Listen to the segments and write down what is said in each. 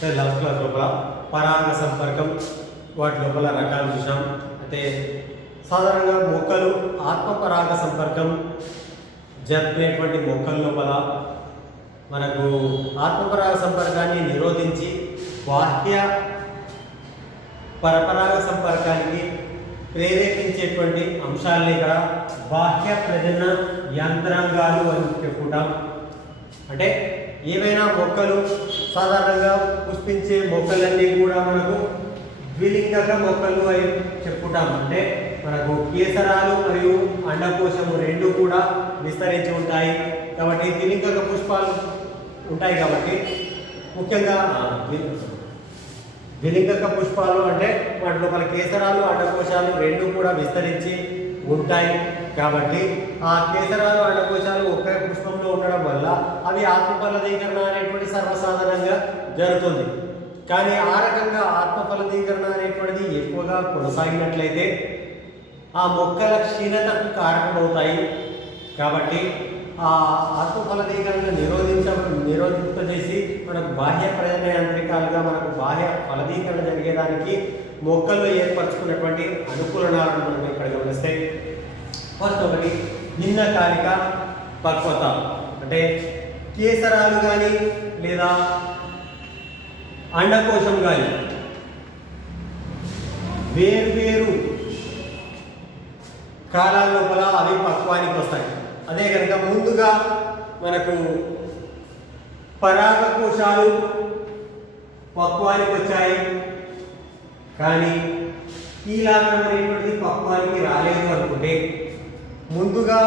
Last class లోపల పరాగ సంపర్కం వాటి లోపల రకాలు చూసాం. అయితే సాధారణంగా మొక్కలు ఆత్మపరాగ సంపర్కం జరిపేటువంటి మొక్కల లోపల మనకు ఆత్మపరాగ సంపర్కాన్ని నిరోధించి బాహ్య పరపరాగ సంపర్కానికి ప్రేరేపించేటువంటి అంశాలని ఇక్కడ బాహ్య ప్రజనన యంత్రాంగాలు అని చెప్పుకుంటాం. అంటే ఏవైనా మొక్కలు సాధారణంగా పుష్పించే మొక్కలన్నీ కూడా మనకు ద్విలింగక మొక్కలు అని చెప్పుకుంటాం. అంటే మనకు కేసరాలు మరియు అండకోశము రెండు కూడా విస్తరించి ఉంటాయి కాబట్టి ద్విలింగక పుష్పాలు ఉంటాయి. కాబట్టి ముఖ్యంగా ద్విలింగక పుష్పాలు అంటే వాటి లోపల కేసరాలు అండకోశాలు రెండు కూడా విస్తరించి ఉంటాయి. కాబట్టి ఆ కేసరాలు అండకోశాలు ఒకే పుష్పంలో ఉండడం వల్ల అవి ఆత్మఫలదీకరణ అనేటువంటి సర్వసాధారణంగా జరుగుతుంది. కానీ ఆ రకంగా ఆత్మఫలదీకరణ అనేటువంటిది ఎక్కువగా కొనసాగినట్లయితే ఆ మొక్కల క్షీణతకు కారకమవుతాయి. కాబట్టి ఆ ఆత్మఫలదీకరణ నిరోధింపజేసి మనకు బాహ్య ప్రజన యాంత్రికాలుగా మనకు బాహ్య ఫలదీకరణ జరిగేదానికి మొక్కల్లో ఏర్పరచుకున్నటువంటి అనుకూలనాలను మనం ఇక్కడ గమనిస్తే ఫస్ట్ ఒకటి భిన్నకాలిక పక్వత. అంటే కేసరాలు కానీ లేదా అండకోశం కానీ వేరు కాలాల లోపల అవి పక్వానికి వస్తాయి. అదే కనుక ముందుగా మనకు పరాగకోశాలు పక్వానికి వచ్చాయి కానీ కీలాగ్రం అనేటువంటిది పక్వానికి రాలేదు అనుకుంటే, ముందుగా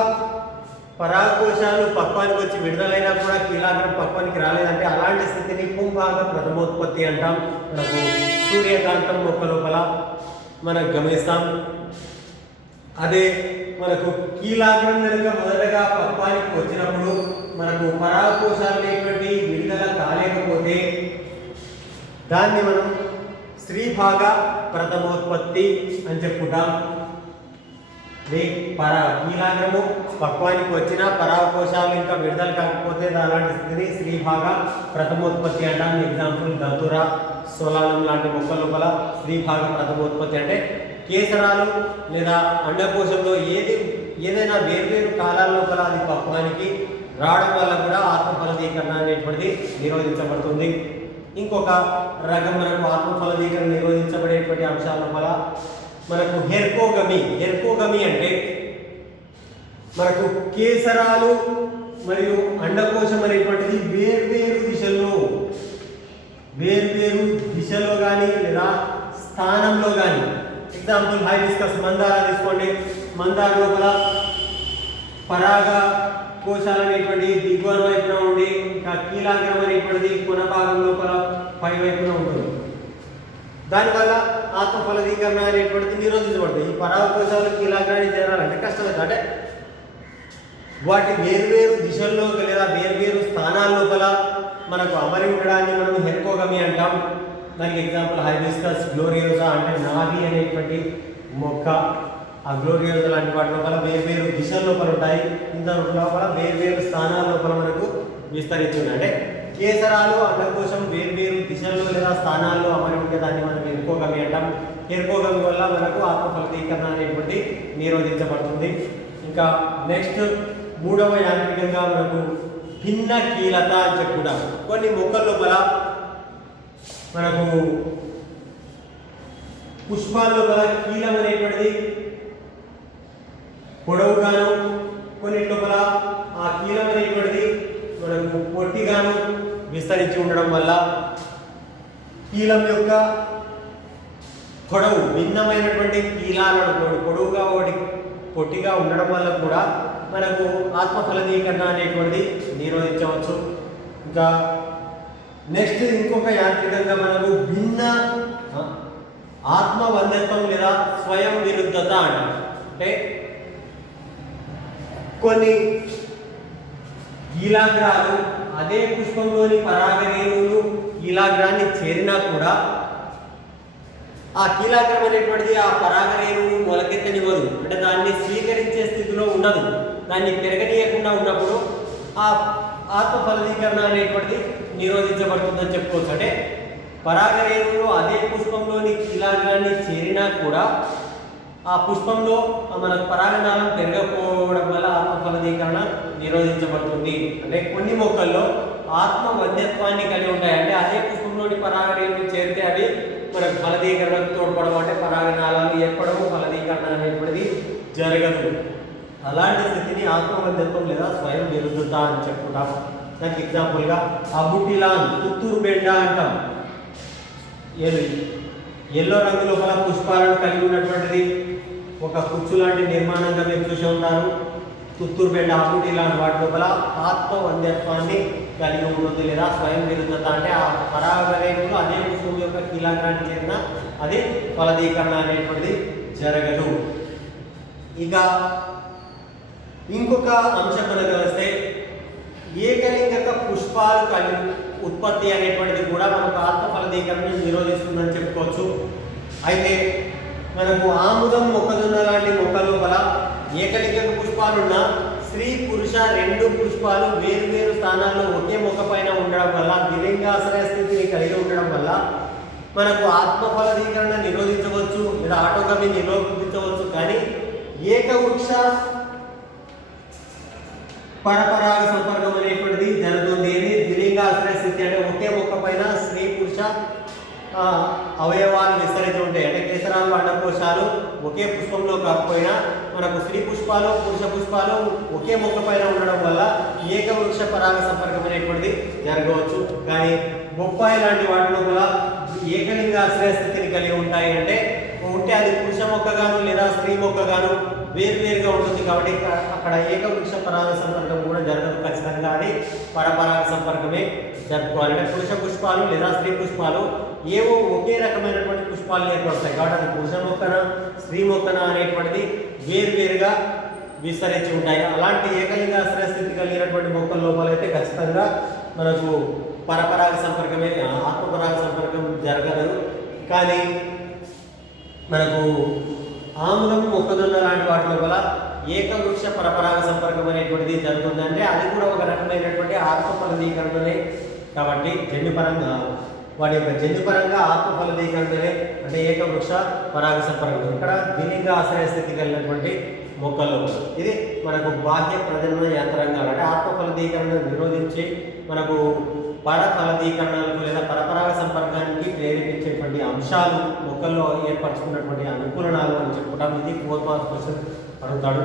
పరాగకోశాలు పక్వానికి వచ్చి విడుదలైనా కూడా కీలాగ్రం పక్వానికి రాలేదంటే అలాంటి స్థితిని పుంభాగ ప్రథమోత్పత్తి అంటాం. మనకు సూర్యకాంతం మొక్క లోపల మనం గమనిస్తాం. అదే మనకు కీలాగ్రం కనుక మొదటగా పక్వానికి వచ్చినప్పుడు మనకు పరాగకోశాలు అనేటువంటి విడుదల కాలేకపోతే దాన్ని మనం శ్రీభాగ ప్రథమోత్పత్తి అని చెప్పుకుంటాం. కీలాగ్రము పక్వానికి వచ్చిన పరాగకోశాలు ఇంకా విడుదల కాకపోతే అలాంటి స్థితిని శ్రీభాగ ప్రథమోత్పత్తి అంటాం. ఎగ్జాంపుల్ దతుర, సోలానం లాంటి మొక్కల లోపల శ్రీభాగ ప్రథమోత్పత్తి అంటే కేసరాలు లేదా అండకోశంలో ఏదైనా వేర్వేరు కాలాల లోపల అది పక్వానికి రావడం వల్ల కూడా ఆత్మఫలదీకరణ అనేటువంటిది నిరోధించబడుతుంది. ఇంకొక రకం మనకు ఆత్మఫలదీకరణ నిరోధించబడేటువంటి అంశాల లోపల మనకు హెర్కోగమి అంటే మనకు కేసరాలు మరియు అండకోశం అనేటువంటిది వేర్వేరు దిశలో కానీ లేదా స్థానంలో కానీ, ఎగ్జాంపుల్ హైబిస్కస్ మందార తీసుకోండి. మందార లోపల పరాగ కోశాలు అనేటువంటి దిగువన వైపున ఉండి ఇంకా కీలాగ్రం అనేటువంటిది కొన భాగం లోపల పై వైపున ఉంటుంది. దానివల్ల ఆత్మఫలదీకరణ అనేటువంటిది నిరోధించబడుతుంది. ఈ పరాగకోశాలు కీలాగ్రాన్ని చేరాలంటే కష్టమవుతుంది. అంటే వాటి వేర్వేరు దిశల్లో లేదా వేర్వేరు స్థానాల లోపల మనకు అమరి ఉండడాన్ని మనం హెర్కోగమి అంటాం. దానికి ఎగ్జాంపుల్ హైబిస్కస్ గ్లోరియోసా అంటే నాభి అనేటువంటి మొక్క. ఆ గ్లోరియోసా లాంటి వాటి లోపల వేర్వేరు దిశల లోపల ఉంటాయి. ఇంత లోపల వేర్వేరు స్థానాల లోపల మనకు విస్తరిస్తుంది. అంటే కేసరాలు అండకోశం వేర్వేరు దిశల్లో లేదా స్థానాల్లో అమరి ఉంటే దాన్ని మనం హెర్కోగమి అంటాం. హెర్కోగమి వల్ల మనకు ఆత్మఫలదీకరణ అనేటువంటి నిరోధించబడుతుంది. ఇంకా నెక్స్ట్ మూడవ యాంత్రికంగా మనకు భిన్న కీలత అని చెప్పుకుంటాం. కొన్ని మొక్కల లోపల మనకు పుష్పాల లోపల కీలం అనేటువంటిది పొడవుగాను, కొన్నిటి లోపల ఆ కీలం అనేటువంటిది మనకు పొట్టిగాను విస్తరించి ఉండడం వల్ల కీలం యొక్క పొడవు భిన్నమైనటువంటి కీలాలను పొడవుగా ఒకటి పొట్టిగా ఉండడం వల్ల కూడా మనకు ఆత్మఫలదీకరణ అనేటువంటిది నిరోధించవచ్చు. ఇంకా నెక్స్ట్ ఇంకొక యాంత్రికంగా మనకు భిన్న ఆత్మవంద్యత్వం లేదా స్వయం విరుద్ధత అంటే కొన్ని కీలాగ్రాలు అదే పుష్పంలోని పరాగరేణువులు కీలాగ్రాన్ని చేరినా కూడా ఆ కీలాగ్రం అనేటువంటిది ఆ పరాగరేణువును మొలకెత్తనివ్వదు. అంటే దాన్ని స్వీకరించే స్థితిలో ఉండదు. దాన్ని పెరగనీయకుండా ఉన్నప్పుడు ఆ ఆత్మఫలదీకరణ అనేటువంటిది నిరోధించబడుతుందని చెప్పుకోవచ్చు. అంటే పరాగరేణువులు అదే పుష్పంలోని కీలాగ్రాన్ని చేరినా కూడా ఆ పుష్పంలో మనకు పరాగనాళం పెరగకపోవడం వల్ల ఆత్మ ఫలదీకరణ నిరోధించబడుతుంది. అంటే కొన్ని మొక్కల్లో ఆత్మ వన్యత్వాన్ని కలిగి ఉంటాయి. అంటే అదే పుష్పంలోని పరాగరేణువులు చేరితే అవి మనకు ఫలదీకరణకు తోడ్పడడం, అంటే పరాగనాళాలు ఏర్పడము, ఫలదీకరణ అనేటువంటిది జరగదు. అలాంటి స్థితిని ఆత్మవన్యత్వం లేదా స్వయం విరుద్ధత అని చెప్పుకుంటాం. దానికి ఎగ్జాంపుల్గా అబుటిలాన్, పుత్తూరు బెండ అంటాం. ఎల్లో రంగు లోపల పుష్పాలను కలిగి ఉన్నటువంటిది ఒక కుచ్చు లాంటి నిర్మాణంగా మీరు చూసి ఉంటారు. పుత్తూరు బెండ, అబుటిలాన్ వాటి లోపల ఆత్మవన్యత్వాన్ని కలిగి ఉంటుంది లేదా స్వయం విరుద్ధత. అంటే ఆ పరాగరేణువులు అదే పుష్పం యొక్క కీలాగ్రాన్ని చేరిన అది ఫలదీకరణ అనేటువంటిది జరగదు. ఇక ఇంకొక అంశం మనకు వస్తే ఏకలింగక పుష్పాలు కలిగి ఉత్పత్తి అనేటువంటిది కూడా మనకు ఆత్మ ఫలదీకరణను నిరోధిస్తుందని చెప్పుకోవచ్చు. అయితే మనకు ఆముదం, మొక్కజొన్న లాంటి మొక్కల లోపల ఏకలింగక పుష్పాలున్న స్త్రీ పురుష రెండు పుష్పాలు వేరు స్థానాల్లో ఒకే మొక్క పైన ఉండడం వల్ల ద్విలింగాశ్రయ స్థితిని కలిగి ఉండడం వల్ల మనకు ఆత్మ ఫలదీకరణ నిరోధించవచ్చు లేదా ఆటోగమి నిరోధించవచ్చు. కానీ ఏకవృక్ష పరపరాగ సంపర్కం అనేటువంటిది జరుగుతుంది. ఇది ద్విలింగాశ్రయ స్థితి. అంటే ఒకే మొక్క పైన స్త్రీ పురుష అవయవాలు విస్తరించి ఉంటాయి. అంటే కేసరాలు, అండకోశాలు ఒకే పుష్పంలో కాకపోయినా మనకు స్త్రీ పుష్పాలు, పురుష పుష్పాలు ఒకే మొక్క పైన ఉండడం వల్ల ఏకవృక్ష పరాగ సంపర్కం అనేటువంటిది జరగవచ్చు. కానీ బొప్పాయి లాంటి వాటిలో కూడా ఏకలింగాశ్రయ స్థితిని కలిగి ఉంటాయి. అంటే ఉంటే అది పురుష మొక్కగాను లేదా స్త్రీ మొక్కగాను వేరువేరుగా ఉంటుంది. కాబట్టి అక్కడ ఏకవృక్ష పరాగ సంపర్కం కూడా జరగదు. ఖచ్చితంగా అది పరపరాగ సంపర్కమే జరుపుకోవాలి. అంటే పురుష పుష్పాలు లేదా స్త్రీ పుష్పాలు ఏవో ఒకే రకమైనటువంటి పుష్పాలు ఏర్పడతాయి. కాబట్టి అది పురుష మొక్కన స్త్రీ మొక్కన అనేటువంటిది వేరువేరుగా విస్తరించి ఉంటాయి. అలాంటి ఏకలింగాశ్రయ స్థితి కలిగినటువంటి మొక్కల లోపలైతే ఖచ్చితంగా మనకు పరపరాగ సంపర్కమే, ఆత్మపరాగ సంపర్కం జరగదు. కానీ మనకు ఆముదం, మొక్కజొన్న లాంటి వాటి లోపల ఏకవృక్ష పరపరాగ సంపర్కం అనేటువంటిది జరుగుతుంది. అంటే అది కూడా ఒక రకమైనటువంటి ఆత్మ ఫలదీకరణనే. కాబట్టి జన్యుపరంగా వాటి యొక్క జన్యుపరంగా ఆత్మ ఫలదీకరణనే, అంటే ఏకవృక్ష పరాగ సంపర్కం. ఇక్కడ ద్విలింగ ఆశ్రయ స్థితి కలిగినటువంటి మొక్కల్లో ఇది మనకు బాహ్య ప్రజనన యంత్రాంగాలు, అంటే ఆత్మ ఫలదీకరణ నిరోధించి మనకు పర ఫలదీకరణలకు లేదా పరపరాగ సంపర్కానికి ప్రేరేపించేటువంటి అంశాలు మొక్కల్లో ఏర్పరచుకున్నటువంటి అనుకూలనాలు అని చెప్పుకుంటాం. ఇది 4th క్వశ్చన్ అడుగుతాడు.